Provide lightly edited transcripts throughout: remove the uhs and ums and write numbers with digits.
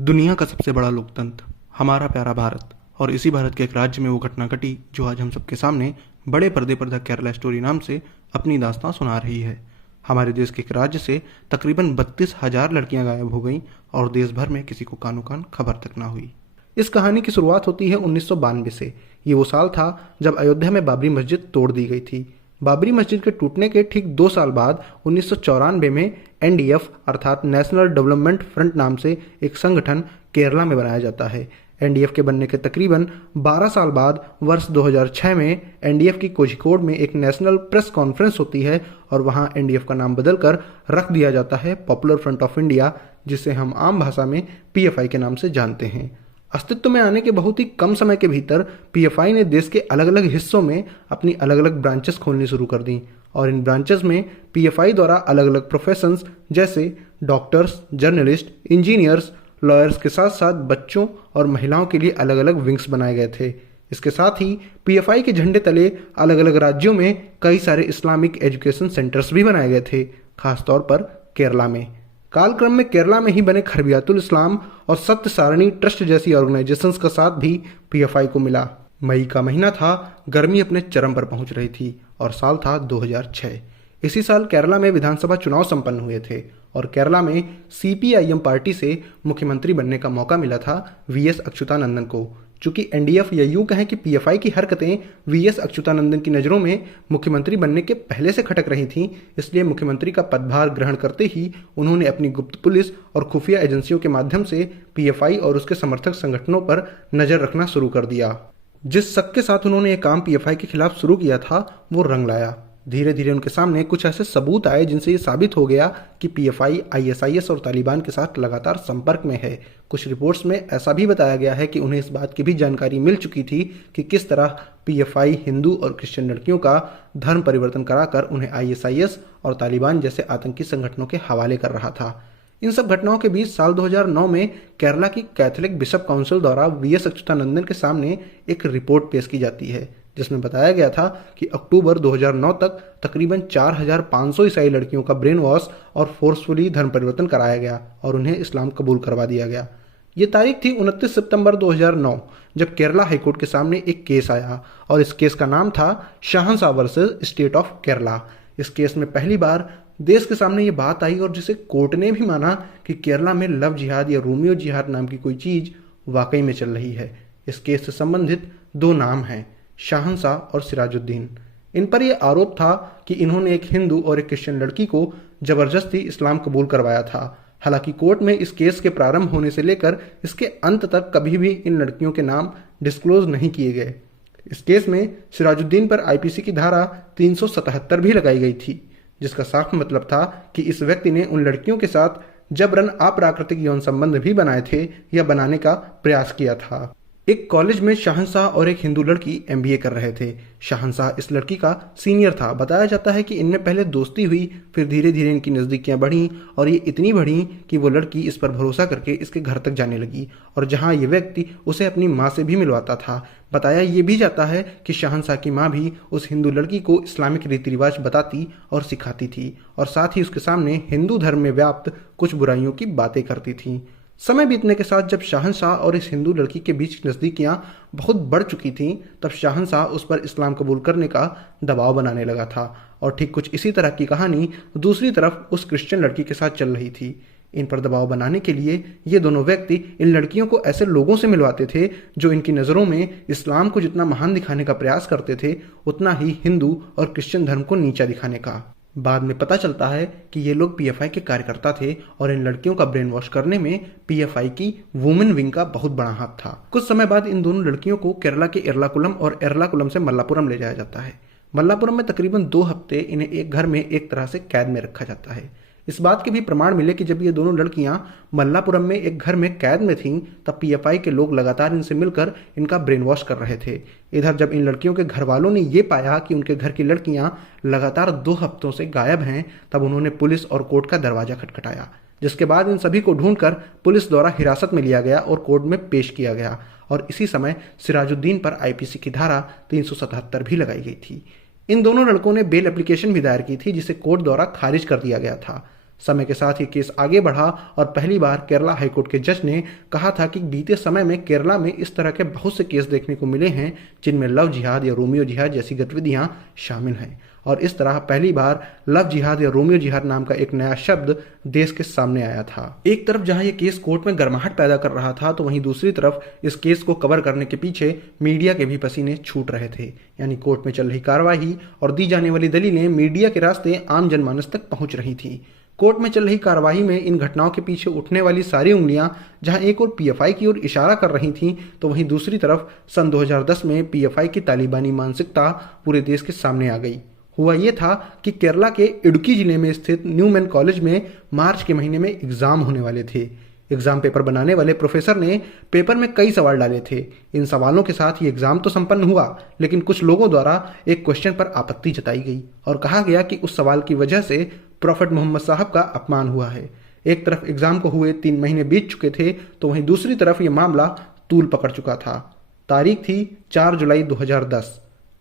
दुनिया का सबसे बड़ा लोकतंत्र हमारा प्यारा भारत, और इसी भारत के एक राज्य में वो घटना घटी जो आज हम सबके सामने बड़े पर्दे पर द केरला स्टोरी नाम से अपनी दास्तां सुना रही है। हमारे देश के एक राज्य से तकरीबन 32,000 लड़कियां गायब हो गईं और देश भर में किसी को कानो कान खबर तक ना हुई। इस कहानी की शुरुआत होती है 1992 से। ये वो साल था जब अयोध्या में बाबरी मस्जिद तोड़ दी गई थी। बाबरी मस्जिद के टूटने के ठीक 2 साल बाद 1994 में एनडीएफ अर्थात नेशनल डेवलपमेंट फ्रंट नाम से एक संगठन केरला में बनाया जाता है। एनडीएफ के बनने के तकरीबन 12 साल बाद वर्ष 2006 में एनडीएफ की कोझिकोड में एक नेशनल प्रेस कॉन्फ्रेंस होती है और वहां एनडीएफ का नाम बदलकर रख दिया जाता है पॉपुलर फ्रंट ऑफ इंडिया, जिसे हम आम भाषा में पीएफआई के नाम से जानते हैं। अस्तित्व में आने के बहुत ही कम समय के भीतर पीएफआई ने देश के अलग अलग हिस्सों में अपनी अलग अलग ब्रांचेस खोलनी शुरू कर दी और इन ब्रांचेस में पीएफआई द्वारा अलग अलग प्रोफेशंस जैसे डॉक्टर्स, जर्नलिस्ट, इंजीनियर्स, लॉयर्स के साथ साथ बच्चों और महिलाओं के लिए अलग अलग विंग्स बनाए गए थे। इसके साथ ही पीएफआई के झंडे तले अलग अलग राज्यों में कई सारे इस्लामिक एजुकेशन सेंटर्स भी बनाए गए थे, खासतौर पर केरला में। कालक्रम में केरला में ही बने खरबियातुल इस्लाम और सत्य सारणी ट्रस्ट जैसी ऑर्गेनाइजेशंस का साथ भी पीएफआई को मिला। मई का महीना था, गर्मी अपने चरम पर पहुंच रही थी और साल था 2006। इसी साल केरला में विधानसभा चुनाव संपन्न हुए थे और केरला में सीपीआईएम पार्टी से मुख्यमंत्री बनने का मौका मिला था वीएस अच्युतानंदन को। चूंकि एनडीएफ या यूं कहें कि पीएफआई की हरकतें वीएस अच्युतानंदन की नज़रों में मुख्यमंत्री बनने के पहले से खटक रही थीं, इसलिए मुख्यमंत्री का पदभार ग्रहण करते ही उन्होंने अपनी गुप्त पुलिस और खुफिया एजेंसियों के माध्यम से पीएफआई और उसके समर्थक संगठनों पर नजर रखना शुरू कर दिया। जिस शक के साथ उन्होंने यह काम पीएफआई के खिलाफ शुरू किया था वो रंग लाया। धीरे धीरे उनके सामने कुछ ऐसे सबूत आए जिनसे ये साबित हो गया कि पीएफआई आईएसआईएस और तालिबान के साथ लगातार संपर्क में है। कुछ रिपोर्ट्स में ऐसा भी बताया गया है कि उन्हें इस बात की भी जानकारी मिल चुकी थी कि किस तरह पीएफआई हिंदू और क्रिश्चियन लड़कियों का धर्म परिवर्तन कराकर उन्हें आईएसआईएस और तालिबान जैसे आतंकी संगठनों के हवाले कर रहा था। इन सब घटनाओं के बीच साल 2009 में केरला की कैथोलिक बिशप काउंसिल द्वारा वीएस अच्युतानंदन के सामने एक रिपोर्ट पेश की जाती है जिसमें बताया गया था कि अक्टूबर 2009 तक तकरीबन 4,500 ईसाई लड़कियों का ब्रेन वॉश और फोर्सफुली धर्म परिवर्तन कराया गया और उन्हें इस्लाम कबूल करवा दिया गया। ये तारीख थी 29 सितंबर 2009 जब केरला हाईकोर्ट के सामने एक केस आया और इस केस का नाम था शहंशाह वर्सेस स्टेट ऑफ केरला। इस केस में पहली बार देश के सामने ये बात आई और जिसे कोर्ट ने भी माना कि केरला में लव जिहाद या रोमियो जिहाद नाम की कोई चीज वाकई में चल रही है। इस केस से संबंधित 2 नाम हैं, शहंशाह और सिराजुद्दीन। इन पर यह आरोप था कि इन्होंने एक हिंदू और एक क्रिश्चियन लड़की को जबरदस्ती इस्लाम कबूल करवाया था। हालांकि कोर्ट में इस केस के प्रारंभ होने से लेकर इसके अंत तक कभी भी इन लड़कियों के नाम डिस्क्लोज नहीं किए गए। इस केस में सिराजुद्दीन पर आईपीसी की धारा 377 भी लगाई गई थी, जिसका साफ मतलब था कि इस व्यक्ति ने उन लड़कियों के साथ जबरन अप्राकृतिक यौन संबंध भी बनाए थे या बनाने का प्रयास किया था। एक कॉलेज में शहंशाह और एक हिंदू लड़की एमबीए कर रहे थे। शहंशाह इस लड़की का सीनियर था। बताया जाता है कि इनमें पहले दोस्ती हुई, फिर धीरे धीरे इनकी नज़दीकियां बढ़ीं और ये इतनी बढ़ीं कि वो लड़की इस पर भरोसा करके इसके घर तक जाने लगी और जहां ये व्यक्ति उसे अपनी माँ से भी मिलवाता था। बताया ये भी जाता है कि शहंशाह की माँ भी उस हिंदू लड़की को इस्लामिक रीति रिवाज बताती और सिखाती थी और साथ ही उसके सामने हिंदू धर्म में व्याप्त कुछ बुराइयों की बातें करती थी। समय बीतने के साथ जब शहंशाह और इस हिंदू लड़की के बीच नज़दीकियां बहुत बढ़ चुकी थीं, तब शहंशाह उस पर इस्लाम कबूल करने का दबाव बनाने लगा था और ठीक कुछ इसी तरह की कहानी दूसरी तरफ उस क्रिश्चियन लड़की के साथ चल रही थी। इन पर दबाव बनाने के लिए ये दोनों व्यक्ति इन लड़कियों को ऐसे लोगों से मिलवाते थे जो इनकी नज़रों में इस्लाम को जितना महान दिखाने का प्रयास करते थे, उतना ही हिंदू और क्रिश्चियन धर्म को नीचा दिखाने का। बाद में पता चलता है कि ये लोग पीएफआई के कार्यकर्ता थे और इन लड़कियों का ब्रेन वॉश करने में पीएफआई की वुमेन विंग का बहुत बड़ा हाथ था। कुछ समय बाद इन दोनों लड़कियों को केरला के एर्लाकुलम और एर्लाकुलम से मल्लापुरम ले जाया जाता है। मल्लापुरम में तकरीबन 2 हफ्ते इन्हें एक घर में एक तरह से कैद में रखा जाता है। इस बात के भी प्रमाण मिले कि जब ये दोनों लड़कियां मल्लापुरम में एक घर में कैद में थीं, तब पीएफआई के लोग लगातार इनसे मिलकर इनका ब्रेन वॉश कर रहे थे। इधर जब इन लड़कियों के घर वालों ने ये पाया कि उनके घर की लड़कियां लगातार 2 हफ्तों से गायब हैं, तब उन्होंने पुलिस और कोर्ट का दरवाजा खटखटाया, जिसके बाद इन सभी को ढूंढकर पुलिस द्वारा हिरासत में लिया गया और कोर्ट में पेश किया गया और इसी समय सिराजुद्दीन पर आईपीसी की धारा 377 भी लगाई गई थी। इन दोनों लड़कों ने बेल एप्लीकेशन भी दायर की थी, जिसे कोर्ट द्वारा खारिज कर दिया गया था। समय के साथ ये केस आगे बढ़ा और पहली बार केरला हाईकोर्ट के जज ने कहा था कि बीते समय में केरला में इस तरह के बहुत से केस देखने को मिले हैं जिनमें लव जिहाद या रोमियो जिहाद जैसी गतिविधियां शामिल हैं। और इस तरह पहली बार लव जिहाद या रोमियो जिहाद नाम का एक नया शब्द देश के सामने आया था। एक तरफ जहां ये केस कोर्ट में गर्माहट पैदा कर रहा था, तो वहीं दूसरी तरफ इस केस को कवर करने के पीछे मीडिया के भी पसीने छूट रहे थे। यानी कोर्ट में चल रही कार्रवाई और दी जाने वाली दलीलें मीडिया के रास्ते आम जनमानस तक पहुंच रही थी। कोर्ट में चल रही कार्रवाई में इन घटनाओं के पीछे उठने वाली सारी उंगलियां जहां एक और पीएफआई की ओर इशारा कर रही थीं, तो वहीं दूसरी तरफ सन 2010 में पीएफआई की तालिबानी मानसिकता पूरे देश के सामने आ गई। हुआ ये था कि केरला के इडुक्की जिले में स्थित न्यूमैन कॉलेज में मार्च के महीने में एग्जाम होने वाले थे। एग्जाम पेपर बनाने वाले प्रोफेसर ने पेपर में कई सवाल डाले थे। इन सवालों के साथ ही एग्जाम तो संपन्न हुआ, लेकिन कुछ लोगों द्वारा एक क्वेश्चन पर आपत्ति जताई गई और कहा गया कि उस सवाल की वजह से प्रॉफेट मोहम्मद साहब का अपमान हुआ है। एक तरफ एग्जाम को हुए 3 महीने बीत चुके थे, तो वहीं दूसरी तरफ यह मामला तूल पकड़ चुका था। तारीख थी 4 जुलाई 2010।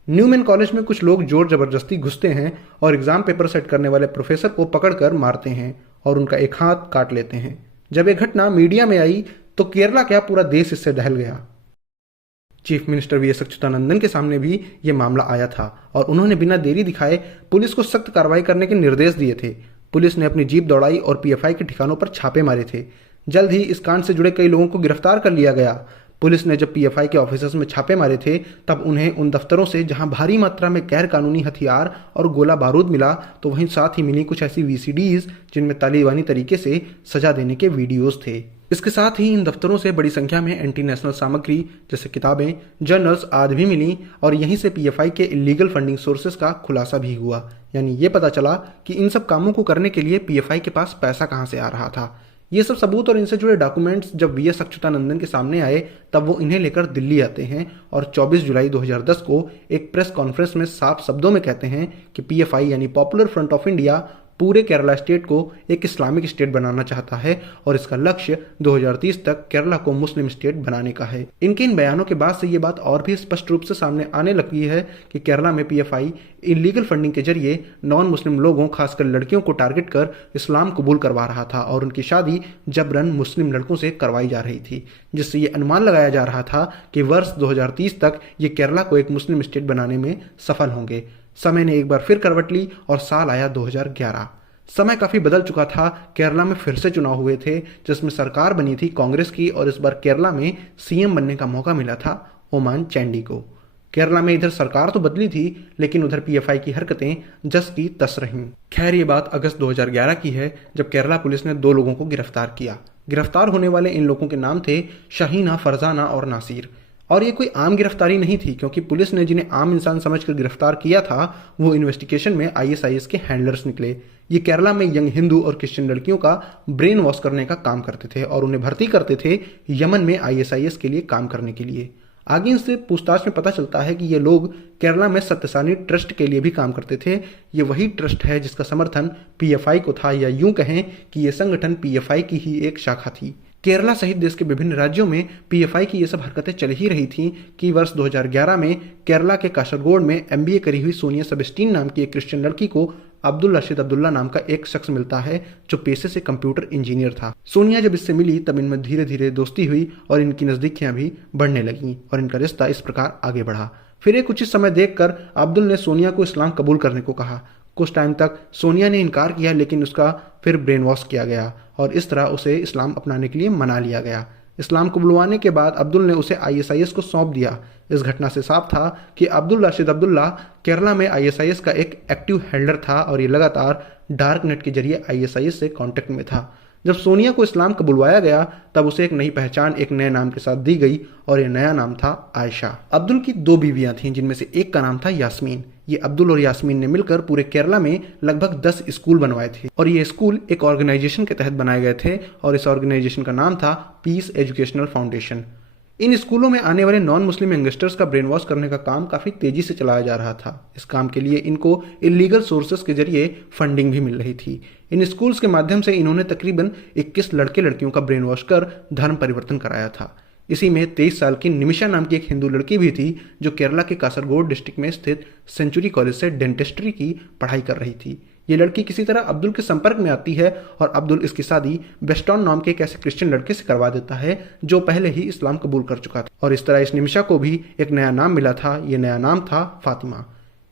न्यूमैन कॉलेज में कुछ लोग जोर जबरदस्ती घुसते हैं और एग्जाम पेपर सेट करने वाले प्रोफेसर को पकड़कर मारते हैं और उनका एक हाथ काट लेते हैं। जब यह घटना मीडिया में आई तो केरला क्या पूरा देश इससे दहल गया। चीफ मिनिस्टर वीएस अच्युतानंदन के सामने भी यह मामला आया था और उन्होंने बिना देरी दिखाए पुलिस को सख्त कार्रवाई करने के निर्देश दिए थे। पुलिस ने अपनी जीप दौड़ाई और पीएफआई के ठिकानों पर छापे मारे थे। जल्द ही इस कांड से जुड़े कई लोगों को गिरफ्तार कर लिया गया। पुलिस ने जब पीएफआई के ऑफिसर्स में छापे मारे थे, तब उन्हें उन दफ्तरों से जहां भारी मात्रा में गैर कानूनी हथियार और गोला बारूद मिला, तो वहीं साथ ही मिली कुछ ऐसी वीसीडीज जिनमें तालिबानी तरीके से सजा देने के वीडियोज थे। इसके साथ ही इन दफ्तरों से बड़ी संख्या में एंटी नेशनल सामग्री जैसे किताबें, जर्नल्स आदि भी मिली और यहीं से पीएफआई के इलीगल फंडिंग सोर्सेज का खुलासा भी हुआ। यानी ये पता चला कि इन सब कामों को करने के लिए पीएफआई के पास पैसा कहां से आ रहा था। ये सब सबूत और इनसे जुड़े डॉक्यूमेंट्स जब वीएस अच्युतानंदन के सामने आए, तब वो इन्हें लेकर दिल्ली आते हैं और 24 जुलाई 2010 को एक प्रेस कॉन्फ्रेंस में साफ शब्दों में कहते हैं कि पीएफआई यानी पॉपुलर फ्रंट ऑफ इंडिया पूरे केरला स्टेट को एक इस्लामिक स्टेट बनाना चाहता है और इसका लक्ष्य 2030 तक केरला को मुस्लिम स्टेट बनाने का है। इनके इन बयानों के बाद से ये बात और भी स्पष्ट रूप से सामने आने लगी है कि केरला में पीएफआई इलीगल फंडिंग के जरिए नॉन मुस्लिम लोगों, खासकर लड़कियों को टारगेट कर इस्लाम कबूल करवा रहा था और उनकी शादी जबरन मुस्लिम लड़कों से करवाई जा रही थी, जिससे ये अनुमान लगाया जा रहा था कि वर्ष 2030 तक ये केरला को एक मुस्लिम स्टेट बनाने में सफल होंगे। समय ने एक बार फिर करवट ली और साल आया 2011। समय काफी बदल चुका था। केरला में फिर से चुनाव हुए थे, जिसमें सरकार बनी थी कांग्रेस की और इस बार केरला में सीएम बनने का मौका मिला था ओमान चांडी को। केरला में इधर सरकार तो बदली थी, लेकिन उधर पीएफआई की हरकतें जस की तस रहीं। खैर, ये बात अगस्त 2011 की है, जब केरला पुलिस ने 2 लोगों को गिरफ्तार किया। गिरफ्तार होने वाले इन लोगों के नाम थे शाहीना, फरजाना और नासिर। और ये कोई आम गिरफ्तारी नहीं थी, क्योंकि पुलिस ने जिन्हें आम इंसान समझकर गिरफ्तार किया था वो इन्वेस्टिगेशन में आईएसआईएस के हैंडलर्स निकले। ये केरला में यंग हिंदू और क्रिश्चियन लड़कियों का ब्रेन वॉश करने का काम करते थे और उन्हें भर्ती करते थे यमन में आईएसआईएस के लिए काम करने के लिए। आगे इनसे पूछताछ में पता चलता है कि ये लोग केरला में सत्यसानी ट्रस्ट के लिए भी काम करते थे। ये वही ट्रस्ट है जिसका समर्थन पीएफआई को था, या यूं कहें कि ये संगठन पीएफआई की ही एक शाखा थी। केरला सहित देश के विभिन्न राज्यों में पीएफआई की ये सब हरकतें चल ही रही थीं कि वर्ष 2011 में केरला के कासरगोड में एमबीए करी हुई सोनिया सबस्टीन नाम की एक क्रिश्चियन लड़की को अब्दुल रशीद अब्दुल्ला नाम का एक शख्स मिलता है जो पेशे से कंप्यूटर इंजीनियर था। सोनिया जब इससे मिली तब इनमें धीरे धीरे दोस्ती हुई और इनकी नजदीकियां भी बढ़ने लगीं और इनका रिश्ता इस प्रकार आगे बढ़ा। फिर एक उचित समय देखकर अब्दुल ने सोनिया को इस्लाम कबूल करने को कहा। कुछ टाइम तक सोनिया ने इनकार किया, लेकिन उसका फिर ब्रेन वॉश किया गया और इस तरह उसे इस्लाम अपनाने के लिए मना लिया गया। इस्लाम को बुलवाने के बाद अब्दुल ने उसे आईएसआईएस को सौंप दिया। इस घटना से साफ था कि अब्दुल रशीद अब्दुल्ला केरला में आईएसआईएस का एक एक्टिव हैंडलर था और ये लगातार डार्क नेट के जरिए आईएसआईएस से कांटेक्ट में था। जब सोनिया को इस्लाम का बुलवाया गया तब उसे एक नई पहचान एक नए नाम के साथ दी गई और ये नया नाम था आयशा। अब्दुल की 2 बीवियां थीं, जिनमें से एक का नाम था यास्मीन। ये अब्दुल और यास्मीन ने मिलकर पूरे केरला में लगभग 10 स्कूल बनवाए थे और ये स्कूल एक ऑर्गेनाइजेशन के तहत बनाए गए थे और इस ऑर्गेनाइजेशन का नाम था पीस एजुकेशनल फाउंडेशन। इन स्कूलों में आने वाले नॉन मुस्लिम यंगस्टर्स का ब्रेन वॉश करने का काम काफी तेजी से चलाया जा रहा था। इस काम के लिए इनको इलीगल सोर्सेस के जरिए फंडिंग भी मिल रही थी। इन स्कूल्स के माध्यम से इन्होंने तकरीबन 21 लड़के लड़कियों का ब्रेन वॉश कर धर्म परिवर्तन कराया था। इसी में 23 साल की निमिषा नाम की एक हिंदू लड़की भी थी जो केरला के कासरगोड डिस्ट्रिक्ट में स्थित सेंचुरी कॉलेज से डेंटिस्ट्री की पढ़ाई कर रही थी। ये लड़की किसी तरह अब्दुल के संपर्क में आती है और अब्दुल इसकी शादी बेस्टॉन नाम के एक ऐसे क्रिश्चियन लड़के से करवा देता है जो पहले ही इस्लाम कबूल कर चुका था। और इस तरह इस निमिषा को भी एक नया नाम मिला था। ये नया नाम था फातिमा।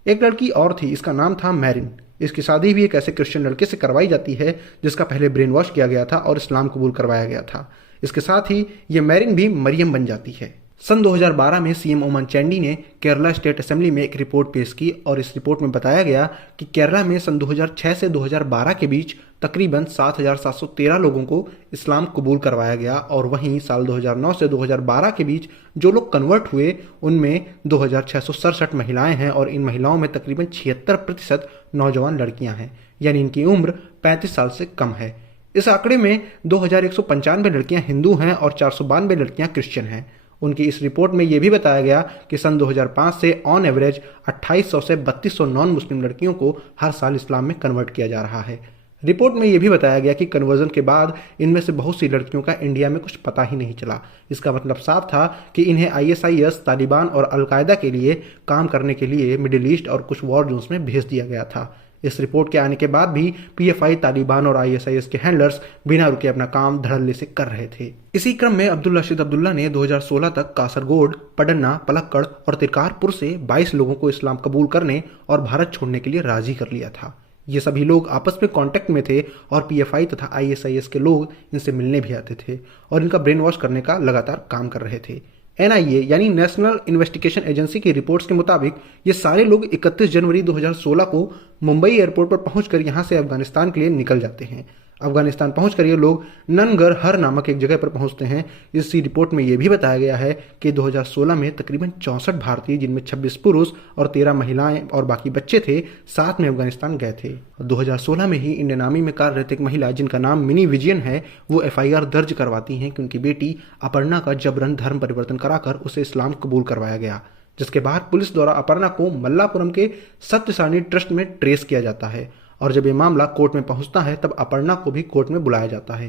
एक लड़की और थी, इसका नाम था मैरिन। इसकी शादी भी एक ऐसे क्रिश्चियन लड़के से करवाई जाती है जिसका पहले ब्रेन वॉश किया गया था और इस्लाम कबूल करवाया गया था। इसके साथ ही ये मैरिन भी मरियम बन जाती है। सन 2012 में सीएम ओमन चांडी ने केरला स्टेट असेंबली में एक रिपोर्ट पेश की और इस रिपोर्ट में बताया गया कि केरला में सन 2006 से 2012 के बीच तकरीबन 7,713 लोगों को इस्लाम कबूल करवाया गया और वहीं साल 2009 से 2012 के बीच जो लोग कन्वर्ट हुए उनमें 2,667 महिलाएं हैं और इन महिलाओं में तकरीबन 76% नौजवान लड़कियां हैं, यानी इनकी उम्र 35 साल से कम है। इस आंकड़े में 2,195 लड़कियां हिंदू हैं और 492 लड़कियां क्रिश्चियन हैं। उनकी इस रिपोर्ट में यह भी बताया गया कि सन 2005 से ऑन एवरेज 2800 से 3200 नॉन मुस्लिम लड़कियों को हर साल इस्लाम में कन्वर्ट किया जा रहा है। रिपोर्ट में यह भी बताया गया कि कन्वर्जन के बाद इनमें से बहुत सी लड़कियों का इंडिया में कुछ पता ही नहीं चला। इसका मतलब साफ था कि इन्हें ISIS, तालिबान और अलकायदा के लिए काम करने के लिए मिडिल ईस्ट और कुछ वॉर जोन्स में भेज दिया गया था। इस रिपोर्ट के आने के बाद भी PFI, तालिबान और ISIS के हैंडलर्स बिना रुके अपना काम धड़ल्ले से कर रहे थे। इसी क्रम में अब्दुल रशीद अब्दुल्ला ने 2016 तक कासरगोड, पडन्ना, पलक्कड़ और तिरकारपुर से 22 लोगों को इस्लाम कबूल करने और भारत छोड़ने के लिए राजी कर लिया था। ये सभी लोग आपस में कांटेक्ट में थे और PFI तथा ISIS के लोग इनसे मिलने भी आते थे और इनका ब्रेन वॉश करने का लगातार काम कर रहे थे। NIA यानी नेशनल इन्वेस्टिगेशन एजेंसी की रिपोर्ट्स के मुताबिक ये सारे लोग 31 जनवरी 2016 को मुंबई एयरपोर्ट पर पहुंचकर यहां से अफगानिस्तान के लिए निकल जाते हैं। अफगानिस्तान पहुंचकर ये लोग ननगर हर नामक एक जगह पर पहुंचते हैं। इसी रिपोर्ट में यह भी बताया गया है कि 2016 में तकरीबन 64 भारतीय, जिनमें 26 पुरुष और 13 महिलाएं और बाकी बच्चे थे, साथ में अफगानिस्तान गए थे। 2016 में ही इंडियन आर्मी में कार्यरत एक महिला जिनका नाम मिनी विजयन है, वो FIR दर्ज करवाती हैं कि उनकी बेटी अपर्णा का जबरन धर्म परिवर्तन कराकर उसे इस्लाम कबूल करवाया गया, जिसके बाद पुलिस द्वारा अपर्णा को मल्लापुरम के सत्य सारणी ट्रस्ट में ट्रेस किया जाता है और जब ये मामला कोर्ट में पहुंचता है तब अपर्णा को भी कोर्ट में बुलाया जाता है।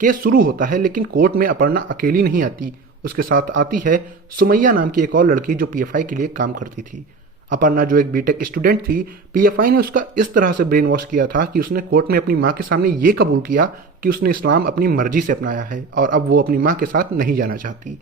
केस शुरू होता है लेकिन कोर्ट में अपर्णा अकेली नहीं आती, उसके साथ आती है सुमैया नाम की एक और लड़की जो PFI के लिए काम करती थी। अपर्णा जो एक BTech स्टूडेंट थी, PFI ने उसका इस तरह से ब्रेन वॉश किया था कि उसने कोर्ट में अपनी माँ के सामने ये कबूल किया कि उसने इस्लाम अपनी मर्जी से अपनाया है और अब वो अपनी माँ के साथ नहीं जाना चाहती।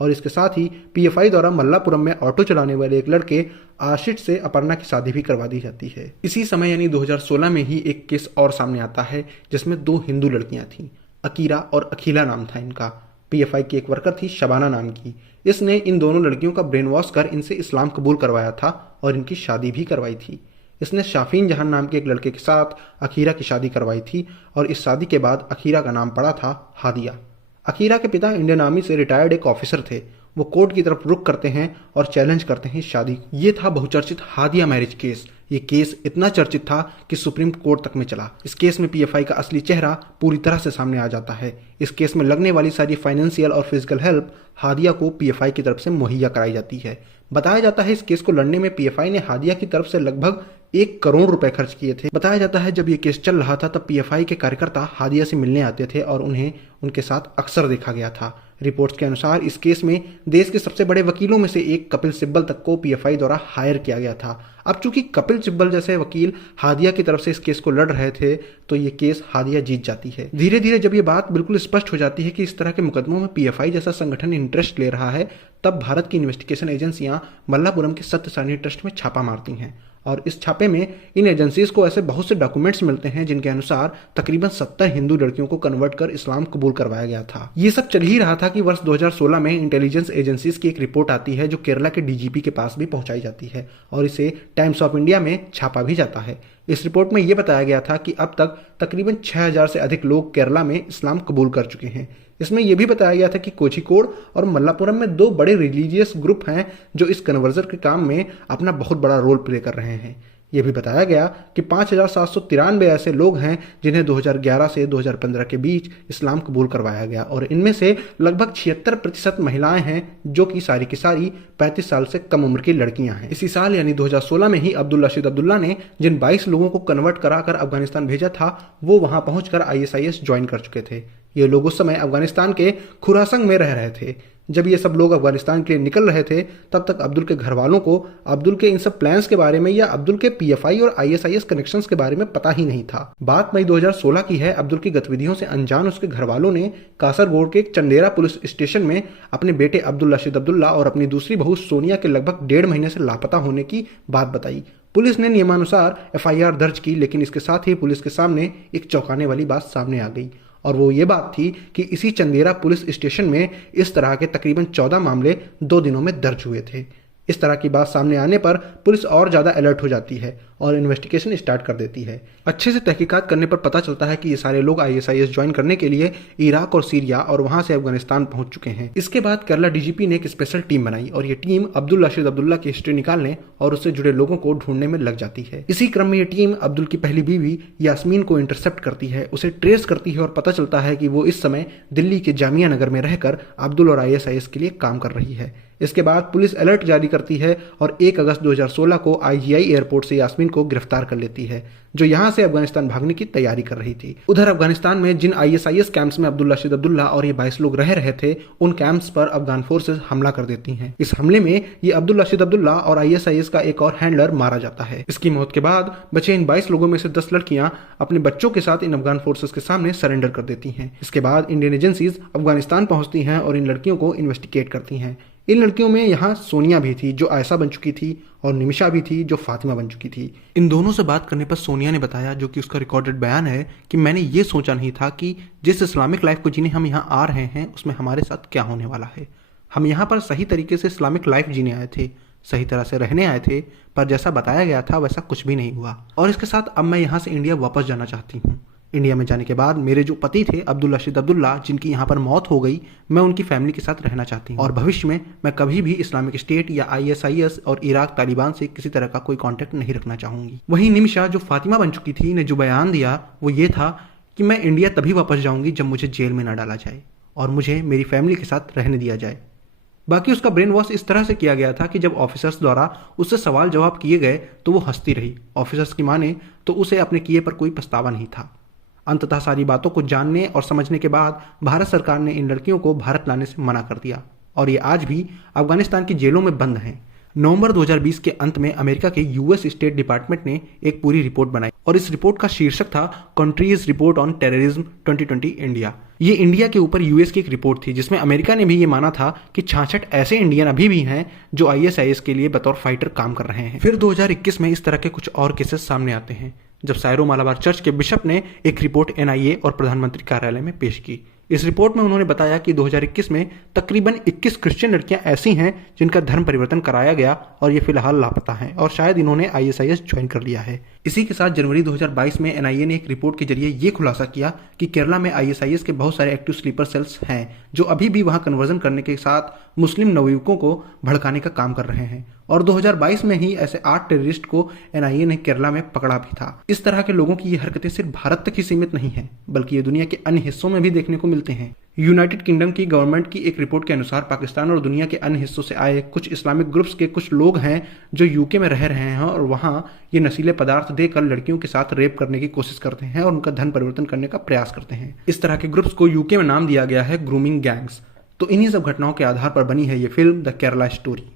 और इसके साथ ही PFI द्वारा मल्लापुरम में ऑटो चलाने वाले एक लड़के आशिष से अपर्णा की शादी भी करवा दी जाती है। इसी समय यानी 2016 में ही एक केस और सामने आता है जिसमें 2 हिंदू लड़कियां थीं, अकीरा और अखिला नाम था इनका। PFI की एक वर्कर थी शबाना नाम की। इसने इन दोनों लड़कियों का ब्रेन वॉश कर इनसे इस्लाम कबूल करवाया था और इनकी शादी भी करवाई थी। इसने शाफीन जहान नाम के एक लड़के के साथ अखीरा की शादी करवाई थी और इस शादी के बाद अखीरा का नाम पड़ा था हादिया। अखीरा के पिता इंडियन आर्मी से रिटायर्ड एक ऑफिसर थे। वो कोर्ट की तरफ रुख करते हैं और चैलेंज करते हैं इस शादी। ये था बहुचर्चित हादिया मैरिज केस। ये केस इतना चर्चित था कि सुप्रीम कोर्ट तक में चला। इस केस में PFI का असली चेहरा पूरी तरह से सामने आ जाता है। इस केस में लगने वाली सारी फाइनेंशियल और फिजिकल हेल्प हादिया को PFI की तरफ से मुहैया कराई जाती है। बताया जाता है इस केस को लड़ने में PFI ने हादिया की तरफ से लगभग 1 करोड़ रुपए खर्च किए थे। बताया जाता है जब ये केस चल रहा था तब PFI के कार्यकर्ता हादिया से मिलने आते थे और उन्हें उनके साथ अक्सर देखा गया था। रिपोर्ट्स के अनुसार इस केस में देश के सबसे बड़े वकीलों में से एक कपिल सिब्बल तक को PFI द्वारा हायर किया गया था। अब चूंकि कपिल सिब्बल जैसे वकील हादिया की तरफ से इस केस को लड़ रहे थे तो ये केस हादिया जीत जाती है। धीरे धीरे जब ये बात बिल्कुल स्पष्ट हो जाती है कि इस तरह के मुकदमों में PFI जैसा संगठन इंटरेस्ट ले रहा है, तब भारत की इन्वेस्टिगेशन एजेंसियां मल्लापुरम के सत्य सारणी ट्रस्ट में छापा मारती हैं और इस छापे में इन एजेंसीज को ऐसे बहुत से डॉक्यूमेंट्स मिलते हैं जिनके अनुसार तकरीबन 70 हिंदू लड़कियों को कन्वर्ट कर इस्लाम कबूल करवाया गया था। ये सब चल ही रहा था कि वर्ष 2016 में इंटेलिजेंस एजेंसीज की एक रिपोर्ट आती है जो केरला के DGP के पास भी पहुंचाई जाती है और इसे टाइम्स ऑफ इंडिया में छापा भी जाता है। इस रिपोर्ट में यह बताया गया था कि अब तक तकरीबन 6000 से अधिक लोग केरला में इस्लाम कबूल कर चुके हैं। इसमें यह भी बताया गया था कि कोझिकोड और मल्लापुरम में 2 बड़े रिलीजियस ग्रुप हैं जो इस कन्वर्जन के काम में अपना बहुत बड़ा रोल प्ले कर रहे हैं। यह भी बताया गया कि 5793 ऐसे लोग हैं जिन्हें 2011 से 2015 के बीच इस्लाम कबूल करवाया गया और इनमें से लगभग 76% महिलाएं हैं जो कि सारी की सारी 35 साल से कम उम्र की लड़कियां हैं। इसी साल यानी 2016 में ही अब्दुल रशीद अब्दुल्ला ने जिन 22 लोगों को कन्वर्ट कराकर अफगानिस्तान भेजा था वो वहां पहुंचकर ISIS ज्वाइन कर चुके थे। ये लोग उस समय अफगानिस्तान के खुरासंग में रह रहे थे। जब ये सब लोग अफगानिस्तान के लिए निकल रहे थे तब तक अब्दुल के घर वालों को अब्दुल के इन सब प्लान्स के बारे में या अब्दुल के पीएफआई और आईएसआईएस कनेक्शंस के बारे में पता ही नहीं था। बात मई 2016 की है। अब्दुल की गतिविधियों से अनजान उसके घर वालों ने कासरगोड के एक चंदेरा पुलिस स्टेशन में अपने बेटे अब्दुल रशीद अब्दुल्ला और अपनी दूसरी बहू सोनिया के लगभग 1.5 महीने से लापता होने की बात बताई। पुलिस ने नियमानुसार एफआईआर दर्ज की, लेकिन इसके साथ ही पुलिस के सामने एक चौंकाने वाली बात सामने आ गई और वो ये बात थी कि इसी चंदेरा पुलिस स्टेशन में इस तरह के तकरीबन 14 मामले 2 दिनों में दर्ज हुए थे। इस तरह की बात सामने आने पर पुलिस और ज़्यादा अलर्ट हो जाती है और इन्वेस्टिगेशन स्टार्ट कर देती है। अच्छे से तहकीकात करने पर पता चलता है कि ये सारे लोग आईएसआईएस ज्वाइन करने के लिए इराक और सीरिया और वहां से अफगानिस्तान पहुंच चुके हैं। इसके बाद केरला डीजीपी ने एक स्पेशल टीम बनाई और ये टीम अब्दुल रशीद अब्दुल्ला की हिस्ट्री निकालने और उससे जुड़े लोगों को ढूंढने में लग जाती है। इसी क्रम में ये टीम अब्दुल की पहली बीवी यास्मीन को इंटरसेप्ट करती है, उसे ट्रेस करती है और पता चलता है कि वो इस समय दिल्ली के जामिया नगर में रहकर अब्दुल और आईएसआईएस के लिए काम कर रही है। इसके बाद पुलिस अलर्ट जारी करती है और 1 अगस्त 2016 को आईजीआई एयरपोर्ट से यास्मीन को गिरफ्तार कर लेती है, जो यहां से अफगानिस्तान भागने की तैयारी कर रही थी। उधर अफगानिस्तान में जिन आईएसआईएस कैंप्स में अब्दुल रशीद अब्दुल्ला और ये 22 लोग रह रहे थे, उन कैंप्स पर अफगान फोर्सेस हमला कर देती हैं। इस हमले में ये अब्दुल रशीद अब्दुल्ला और आईएसआईएस का एक और हैंडलर मारा जाता है। इसकी मौत के बाद बचे इन 22 लोगों में से 10 लड़कियां अपने बच्चों के साथ इन अफगान फोर्सेस के सामने सरेंडर कर देती हैं। इसके बाद इंडियन एजेंसीज अफगानिस्तान पहुंचती हैं और इन लड़कियों को इन्वेस्टिगेट करती हैं। इन लड़कियों में यहाँ सोनिया भी थी जो आयशा बन चुकी थी और निमिषा भी थी जो फातिमा बन चुकी थी। इन दोनों से बात करने पर सोनिया ने बताया, जो कि उसका रिकॉर्डेड बयान है, कि मैंने ये सोचा नहीं था कि जिस इस्लामिक लाइफ को जीने हम यहाँ आ रहे हैं उसमें हमारे साथ क्या होने वाला है। हम यहाँ पर सही तरीके से इस्लामिक लाइफ जीने आए थे, सही तरह से रहने आए थे, पर जैसा बताया गया था वैसा कुछ भी नहीं हुआ। और इसके साथ अब मैं यहाँ से इंडिया वापस जाना चाहती हूँ। इंडिया में जाने के बाद मेरे जो पति थे अब्दुल रशीद अब्दुल्ला, जिनकी यहाँ पर मौत हो गई, मैं उनकी फैमिली के साथ रहना चाहती हूँ और भविष्य में मैं कभी भी इस्लामिक स्टेट या आईएसआईएस और इराक तालिबान से किसी तरह का कोई कांटेक्ट नहीं रखना चाहूंगी। वहीं निमिषा जो फातिमा बन चुकी थी ने जो बयान दिया वो ये था कि मैं इंडिया तभी वापस जाऊंगी जब मुझे जेल में न डाला जाए और मुझे मेरी फैमिली के साथ रहने दिया जाए। बाकी उसका ब्रेन वॉश इस तरह से किया गया था कि जब ऑफिसर्स द्वारा उससे सवाल जवाब किए गए तो वो हंसती रही। ऑफिसर्स की माने तो उसे अपने किए पर कोई पछतावा नहीं था। अंततः सारी बातों को जानने और समझने के बाद भारत सरकार ने इन लड़कियों को भारत लाने से मना कर दिया और ये आज भी अफगानिस्तान की जेलों में बंद हैं। नवंबर 2020 के अंत में अमेरिका के यूएस स्टेट डिपार्टमेंट ने एक पूरी रिपोर्ट बनाई और इस रिपोर्ट का शीर्षक था countries report on terrorism 2020 India. ये इंडिया के ऊपर यूएस की एक रिपोर्ट थी जिसमें अमेरिका ने भी ये माना था कि 66 ऐसे इंडियन अभी भी हैं जो आईएसआईएस के लिए बतौर फाइटर काम कर रहे हैं। फिर 2021 में इस तरह के कुछ और केसेस सामने आते हैं जब सायरो मालाबार चर्च के बिशप ने एक रिपोर्ट एनआईए और प्रधानमंत्री कार्यालय में पेश की। इस रिपोर्ट में उन्होंने बताया कि 2021 में तकरीबन 21 क्रिश्चियन लड़कियां ऐसी हैं जिनका धर्म परिवर्तन कराया गया और ये फिलहाल लापता हैं और शायद इन्होंने आईएसआईएस ज्वाइन कर लिया है। इसी के साथ जनवरी 2022 में एनआईए ने एक रिपोर्ट के जरिए ये खुलासा किया कि केरला में आईएसआईएस के बहुत सारे एक्टिव स्लीपर सेल्स हैं जो अभी भी वहां कन्वर्जन करने के साथ मुस्लिम नवयुवकों को भड़काने का काम कर रहे हैं और 2022 में ही ऐसे 8 टेररिस्ट को एनआईए ने केरला में पकड़ा भी था। इस तरह के लोगों की ये हरकतें सिर्फ भारत तक ही सीमित नहीं हैं, बल्कि ये दुनिया के अन्य हिस्सों में भी देखने को मिलते हैं। यूनाइटेड किंगडम की गवर्नमेंट की एक रिपोर्ट के अनुसार पाकिस्तान और दुनिया के अन्य हिस्सों से आए कुछ इस्लामिक ग्रुप्स के कुछ लोग हैं जो यूके में रह रहे हैं और वहां ये नशीले पदार्थ देकर लड़कियों के साथ रेप करने की कोशिश करते हैं और उनका धन परिवर्तन करने का प्रयास करते हैं। इस तरह के ग्रुप्स को यूके में नाम दिया गया है ग्रूमिंग गैंग्स। तो इन्हीं सब घटनाओं के आधार पर बनी है ये फिल्म द केरला स्टोरी।